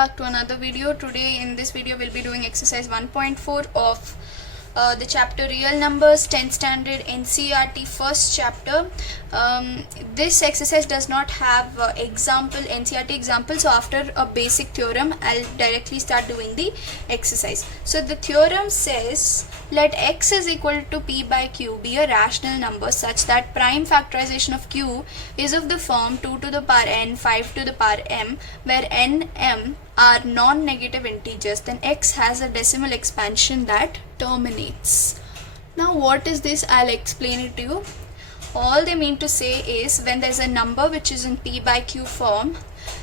back to another video. Today in this video we'll be doing exercise 1.4 of the chapter Real Numbers, 10th standard NCERT first chapter. This exercise does not have NCERT example, so after a basic theorem I'll directly start doing the exercise. So the theorem says, let x is equal to p by q be a rational number such that prime factorization of q is of the form 2 to the power n, 5 to the power m, where n, m are non-negative integers. Then x has a decimal expansion that terminates. Now what is this? I'll explain it to you. All they mean to say is, when there's a number which is in p by q form,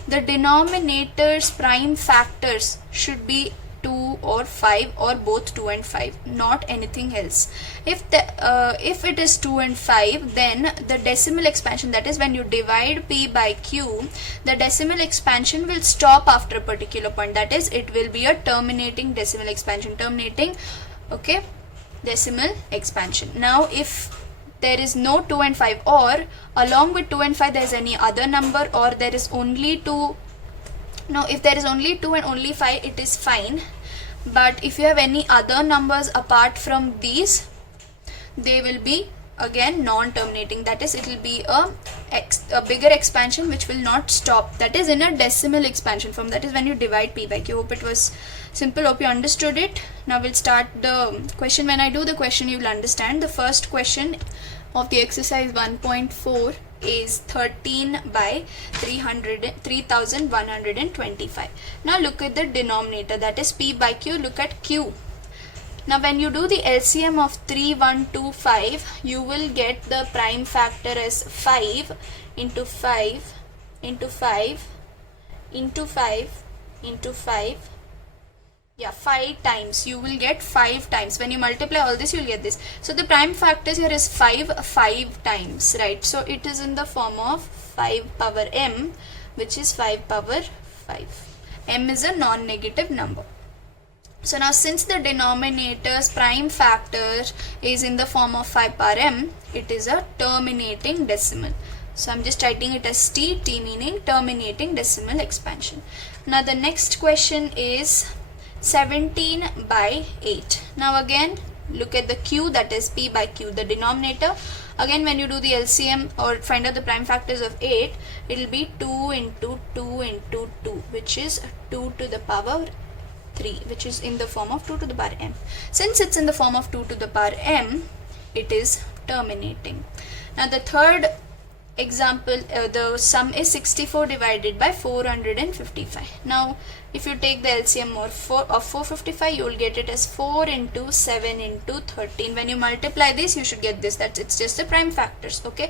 the denominator's prime factors should be 2 or 5 or both 2 and 5, not anything else. If it is 2 and 5, then the decimal expansion, that is when you divide p by q, the decimal expansion will stop after a particular point, that is it will be a terminating decimal expansion, okay, decimal expansion. Now if there is no 2 and 5, or along with 2 and 5 there is any other number, or there is only 2, no, if there is only 2 and only 5 it is fine, but if you have any other numbers apart from these, they will be again non-terminating, that is it will be a bigger expansion which will not stop, that is in a decimal expansion form, that is when you divide p by q. Hope it was simple, hope you understood it. Now we'll start the question. When I do the question you will understand. The first question of the exercise 1.4 is 13 by 3125. Now look at the denominator, that is p by q. Look at q. Now when you do the LCM of 3125, you will get the prime factor as 5 into 5 into 5 into 5 into 5. Yeah, 5 times. You will get 5 times. When you multiply all this, you will get this. So the prime factors here is 5 times, right? So it is in the form of 5 power m, which is 5 power 5. M is a non-negative number. So now since the denominator's prime factor is in the form of 5 power m, it is a terminating decimal. So I'm just writing it as t meaning terminating decimal expansion. Now the next question is 17 by 8. Now again look at the q, that is p by q, the denominator. Again when you do the LCM or find out the prime factors of 8, it will be 2 into 2 into 2, which is 2 to the power 3, which is in the form of 2 to the power m. Since it's in the form of 2 to the power m, it is terminating. Now the third example, the sum is 64 divided by 455. Now if you take the LCM of 455, you will get it as 4 into 7 into 13. When you multiply this, you should get this, that it's just the prime factors, okay.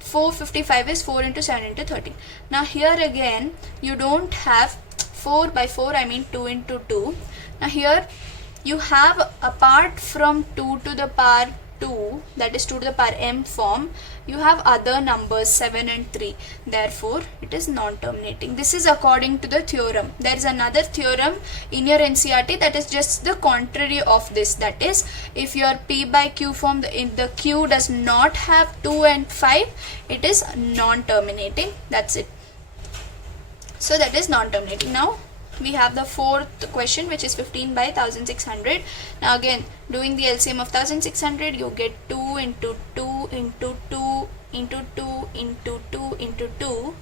455 is 4 into 7 into 13. Now here again you don't have 4 by 4, I mean 2 into 2. Now here you have, apart from 2 to the power 2, that is 2 to the power m form, you have other numbers 7 and 3, therefore it is non-terminating. This is according to the theorem. There is another theorem in your NCERT that is just the contrary of this, that is if your p by q form, the q does not have 2 and 5, it is non-terminating, that's it. So that is non-terminating. Now we have the fourth question, which is 15 by 1600. Now again doing the LCM of 1600, you get 2 into 2 into 2 into 2 into 2 into 2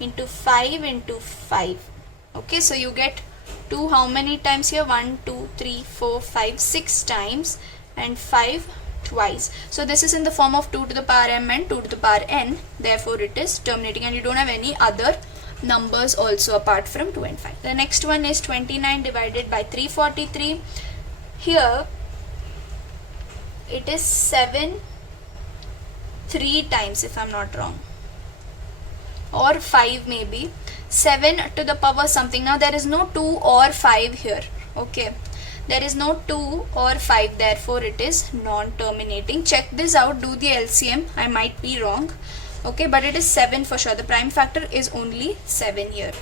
into 5 into 5. Okay, so you get 2 how many times here? 1 2 3 4 5 6 times, and 5 twice. So this is in the form of 2 to the power m and 2 to the power n, therefore it is terminating, and you don't have any other numbers also apart from 2 and 5. The next one is 29 divided by 343. Here it is 7 3 times, if I'm not wrong, or 5 maybe, 7 to the power something. Now there is no 2 or 5 here, okay, there is no 2 or 5, therefore it is non-terminating. Check this out, do the LCM, I might be wrong, okay, but it is 7 for sure. The prime factor is only 7 here,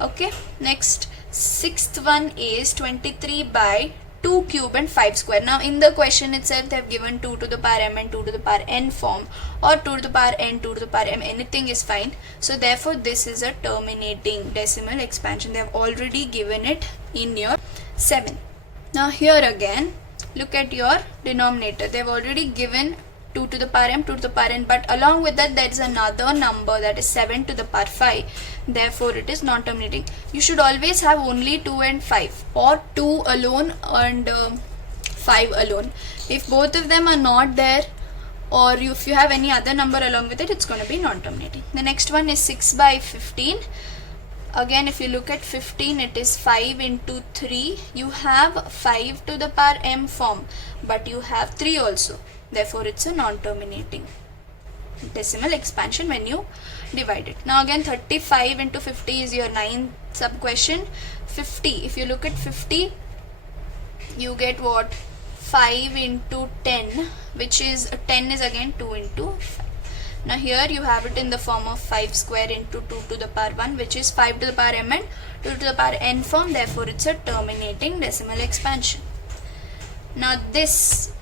okay. Next, sixth one is 23 by 2 cube and 5 square. Now in the question itself they have given 2 to the power m and 2 to the power n form, or 2 to the power n, 2 to the power m, anything is fine. So therefore this is a terminating decimal expansion. They have already given it in your 7. Now here again look at your denominator. They have already given 2 to the power m, 2 to the power n, but along with that there is another number, that is 7 to the power 5. Therefore it is non-terminating. You should always have only 2 and 5, or 2 alone and 5 alone. If both of them are not there, or if you have any other number along with it, it's going to be non-terminating. The next one is 6 by 15. Again, if you look at 15, it is 5 into 3. You have 5 to the power m form, but you have 3 also. Therefore it's a non-terminating decimal expansion when you divide it. Now again, 35 into 50 is your 9th sub question. 50, if you look at 50, you get what? 5 into 10, which is 10 is again 2 into 5. Now here you have it in the form of 5 square into 2 to the power 1, which is 5 to the power m and 2 to the power n form. Therefore it's a terminating decimal expansion. Now this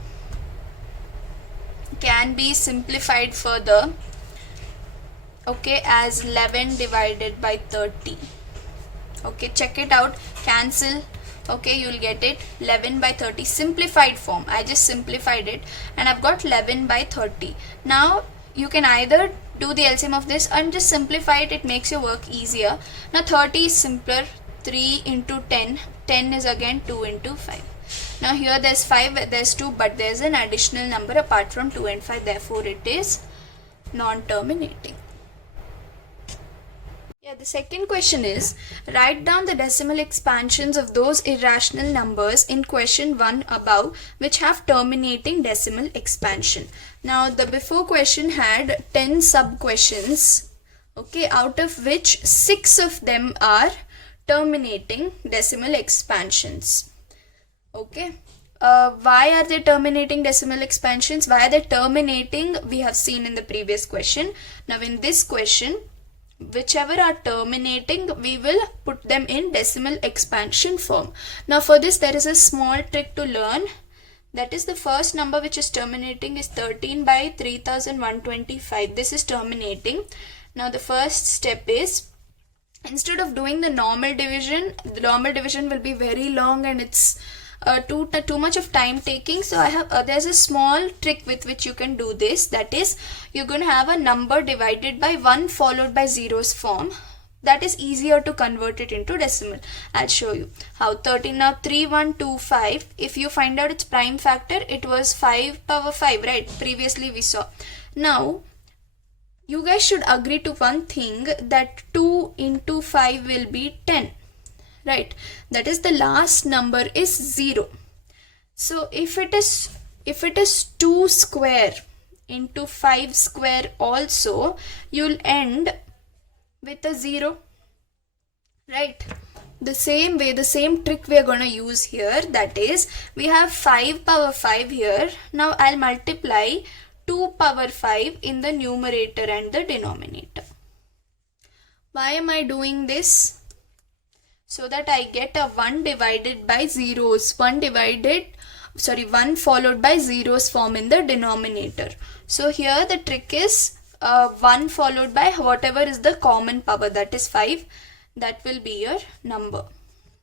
can be simplified further, okay, as 11 divided by 30. Okay, check it out, cancel. Okay, you will get it 11 by 30 simplified form. I just simplified it and I've got 11 by 30. Now you can either do the LCM of this and just simplify it. It makes your work easier. Now 30 is simpler. 3 into 10. 10 is again 2 into 5. Now here there's 5, there's 2, but there's an additional number apart from 2 and 5. Therefore it is non-terminating. Yeah, the second question is, write down the decimal expansions of those irrational numbers in question 1 above which have terminating decimal expansion. Now the before question had 10 sub questions, okay, out of which 6 of them are terminating decimal expansions. Okay, why are they terminating decimal expansions? Why are they terminating? We have seen in the previous question. Now in this question, whichever are terminating, we will put them in decimal expansion form. Now for this there is a small trick to learn. That is, the first number which is terminating is 13 by 3125. This is terminating. Now the first step is, instead of doing the normal division will be very long and it's too much of time taking. So I have there's a small trick with which you can do this. That is, you're going to have a number divided by 1 followed by zeros form. That is easier to convert it into decimal. I'll show you how. 13, now 3125, if you find out its prime factor, it was 5 power 5, right? Previously we saw. Now you guys should agree to one thing, that 2 into 5 will be 10, right? That is, the last number is 0. So if it is 2 square into 5 square also, you'll end with a 0, right? The same way, the same trick we are going to use here. That is, we have 5 power 5 here. Now I'll multiply 2 power 5 in the numerator and the denominator. Why am I doing this? So that I get a 1 divided by zeros, 1 followed by zeros form in the denominator. So here the trick is 1 followed by whatever is the common power, that is 5. That will be your number.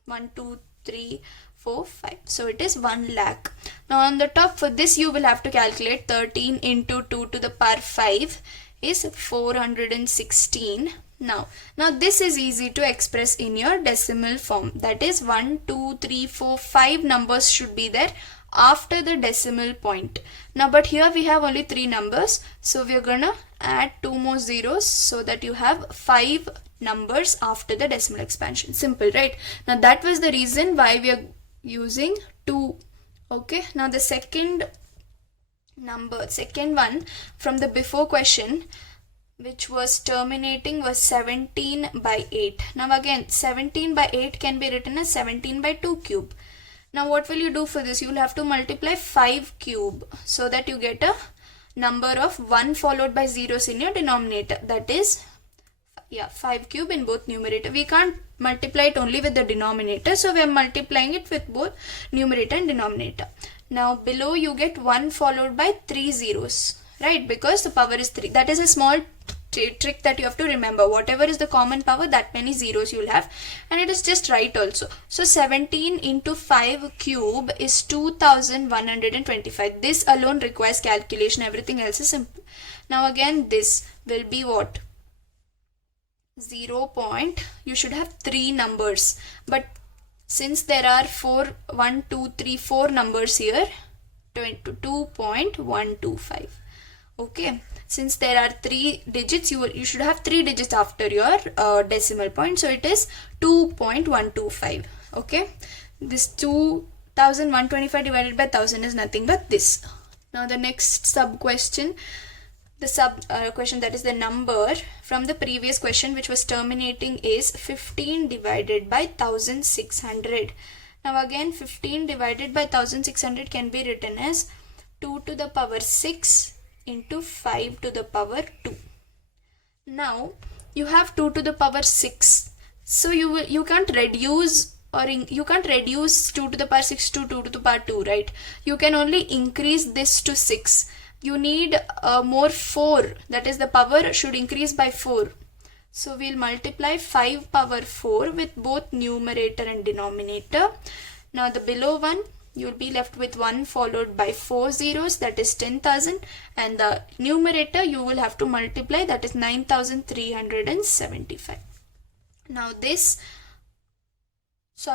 1, 2, 3, 4, 5. So it is 1 lakh. Now on the top, for this you will have to calculate 13 into 2 to the power 5 is 416. Now this is easy to express in your decimal form. That is, 1, 2, 3, 4, 5 numbers should be there after the decimal point. Now but here we have only 3 numbers, so we are gonna add 2 more zeros so that you have 5 numbers after the decimal expansion. Simple, right? Now that was the reason why we are using 2. Okay, now the second one from the before question, which was terminating, was 17 by 8. Now again, 17 by 8 can be written as 17 by 2 cube. Now what will you do for this? You will have to multiply 5 cube so that you get a number of 1 followed by zeros in your denominator. That is 5. Yeah, 5 cube in both numerator. We can't multiply it only with the denominator, so we are multiplying it with both numerator and denominator. Now below you get 1 followed by 3 zeros, right? Because the power is 3. That is a small trick that you have to remember. Whatever is the common power, that many zeros you'll have, and it is just right also. So 17 into 5 cube is 2125. This alone requires calculation. Everything else is simple. Now again this will be what? 0. You should have 3 numbers, but since there are 4 numbers here, 2.125. okay, since there are 3 digits, you should have 3 digits after your decimal point, so it is 2.125. okay, this 2125 divided by 1000 is nothing but this. Now the next sub question, the question, that is the number from the previous question which was terminating, is 15 divided by 1600. Now again 15 divided by 1600 can be written as 2 to the power 6 into 5 to the power 2. Now you have 2 to the power 6, so you can't reduce, or you can't reduce 2 to the power 6 to 2 to the power 2, right? You can only increase this to 6. You need more 4, that is the power should increase by 4. So we'll multiply 5 power 4 with both numerator and denominator. Now the below one, you'll be left with 1 followed by 4 zeros, that is 10,000, and the numerator you will have to multiply, that is 9,375. Now this is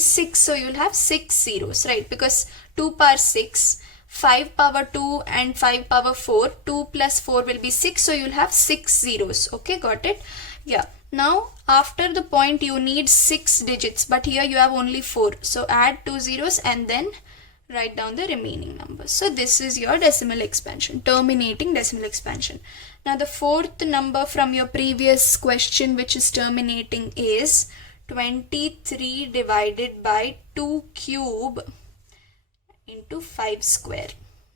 6, so you'll have 6 zeros, right? Because 2 power 6, 5 power 2 and 5 power 4, 2 plus 4 will be 6, so you'll have 6 zeros. Okay, got it? Yeah. Now after the point you need 6 digits, but here you have only 4, so add 2 zeros and then write down the remaining numbers. So this is your decimal expansion, terminating decimal expansion. Now the fourth number from your previous question which is terminating is 23 divided by 2 cube into 5 square.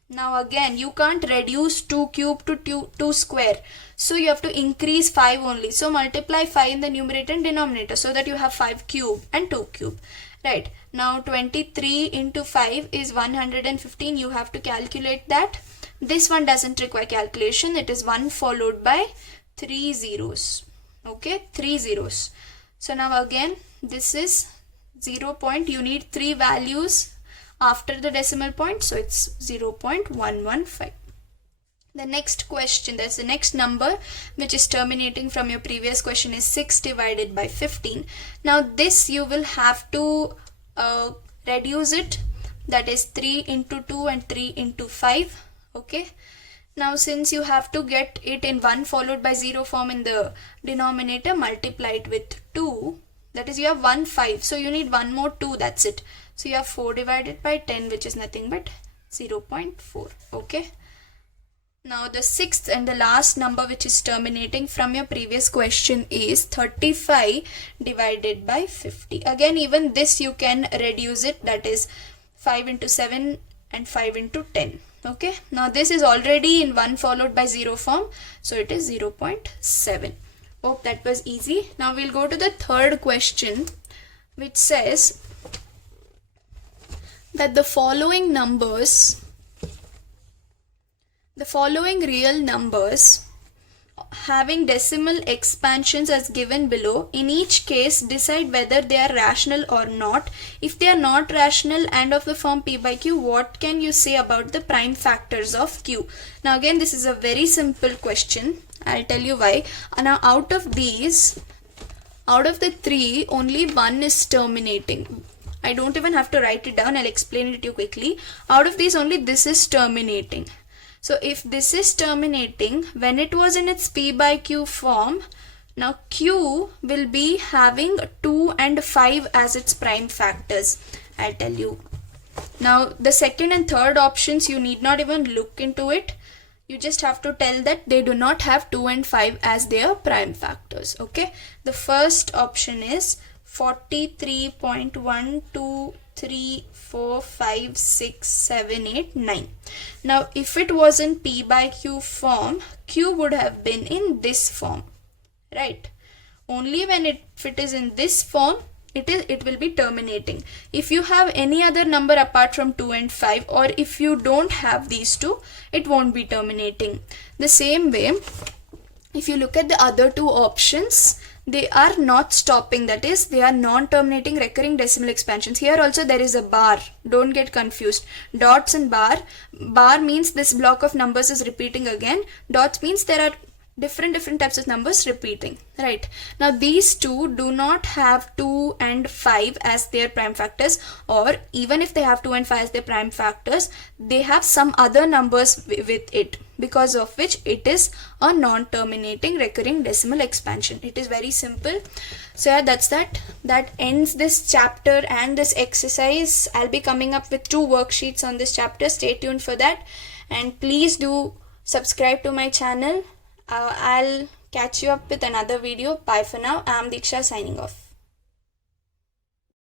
Now again you can't reduce 2 cube to 2 square, so you have to increase 5 only. So multiply 5 in the numerator and denominator so that you have 5 cube and 2 cube, right? Now 23 into 5 is 115. You have to calculate that. This one doesn't require calculation. It is 1 followed by 3 zeros. Okay, 3 zeros. So now again this is 0. You need 3 values after the decimal point, so it's 0.115. The next question, that's the next number which is terminating from your previous question, is 6 divided by 15. Now this you will have to reduce it, that is 3 into 2 and 3 into 5. Okay, now since you have to get it in 1 followed by 0 form in the denominator, multiply it with 2, that is you have 1 5, so you need 1 more 2, that's it. So you have 4 divided by 10, which is nothing but 0.4. okay. Now the sixth and the last number which is terminating from your previous question is 35 divided by 50. Again even this you can reduce it, that is 5 into 7 and 5 into 10. Okay, now this is already in 1 followed by 0 form, so it is 0.7. Hope that was easy. Now we'll go to the third question which says that the following real numbers having decimal expansions as given below, in each case decide whether they are rational or not. If they are not rational and of the form p by q, what can you say about the prime factors of q? Now again this is a very simple question. I'll tell you why. Now out of the 3, only one is terminating. I don't even have to write it down, I'll explain it to you quickly. Out of these only this is terminating. So if this is terminating, when it was in its p by q form, now q will be having 2 and 5 as its prime factors. I'll tell you. Now the second and third options you need not even look into it. You just have to tell that they do not have 2 and 5 as their prime factors. Okay. The first option is 43.123456789. Now if it was in p by q form, q would have been in this form. right? Only when if it is in this form, it will be terminating. If you have any other number apart from 2 and 5, or if you don't have these two, it won't be terminating. The same way, if you look at the other two options, they are not stopping, that is, they are non-terminating recurring decimal expansions. Here also there is a bar, don't get confused. Dots and bar means this block of numbers is repeating again. Dots means there are different types of numbers repeating, right? Now these two do not have 2 and 5 as their prime factors, or even if they have 2 and 5 as their prime factors, they have some other numbers with it, because of which it is a non-terminating recurring decimal expansion. It is very simple. So yeah, that ends this chapter and this exercise. I'll be coming up with 2 worksheets on this chapter. Stay tuned for that, and please do subscribe to my channel. I'll catch you up with another video. Bye for now. I'm Diksha signing off.